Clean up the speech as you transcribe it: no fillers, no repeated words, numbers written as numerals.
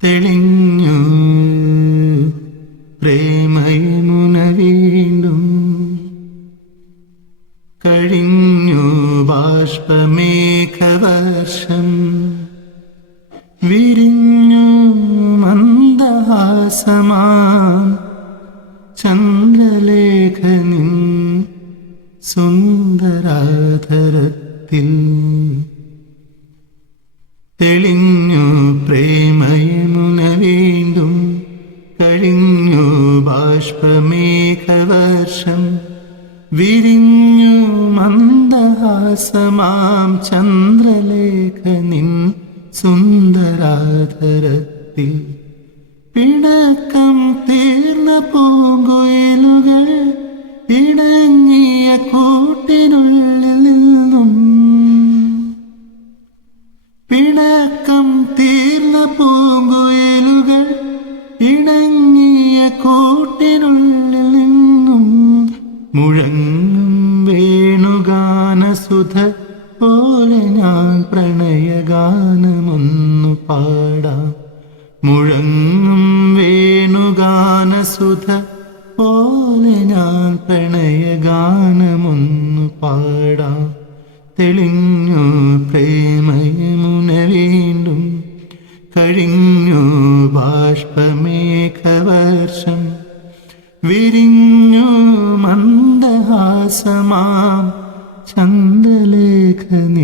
തെളിഞ്ഞു പ്രേമയമുന വീണ്ടും കഴിഞ്ഞു ബാഷ്പമേഘവർഷം വിരിഞ്ഞു മന്ദഹാസമാം ചന്ദ്രലേഖനിൻ സുന്ദരാധരത്തിൽ തെളിഞ്ഞു പ്രേമയമുന വീണ്ടും കഴിഞ്ഞു ബാഷ്പമേഘവർഷം വിരിഞ്ഞു മന്ദഹാസമാം ചന്ദ്രലേഖനിൻ സുന്ദരാധരത്തിൽ പിണക്കം തീർന്ന പൂങ്കുയിലുകൾ ഇണങ്ങിയ കൂട്ടിനുള്ളിൽ നിന്നും പിണക്കം തീർന്ന പൂങ്കുയിലുകൾ ഇണങ്ങിയ കൂട്ടിനുള്ളിൽ നിന്നും മുഴങ്ങും വേണുഗാനസുധ പോലെ ഞാൻ പ്രണയഗാനമൊന്നു പാടാം. മുഴങ്ങും വേണുഗാനസുധ പോലെ ഞാൻ പ്രണയഗാനമൊന്നു പാടാം. തെളിഞ്ഞു പ്രേമയമുന വീണ്ടും കഴിഞ്ഞു ബാഷ്പമേഘവർഷം വിരിഞ്ഞു മന്ദഹാസമാം ചന്ദ്രലേഖനി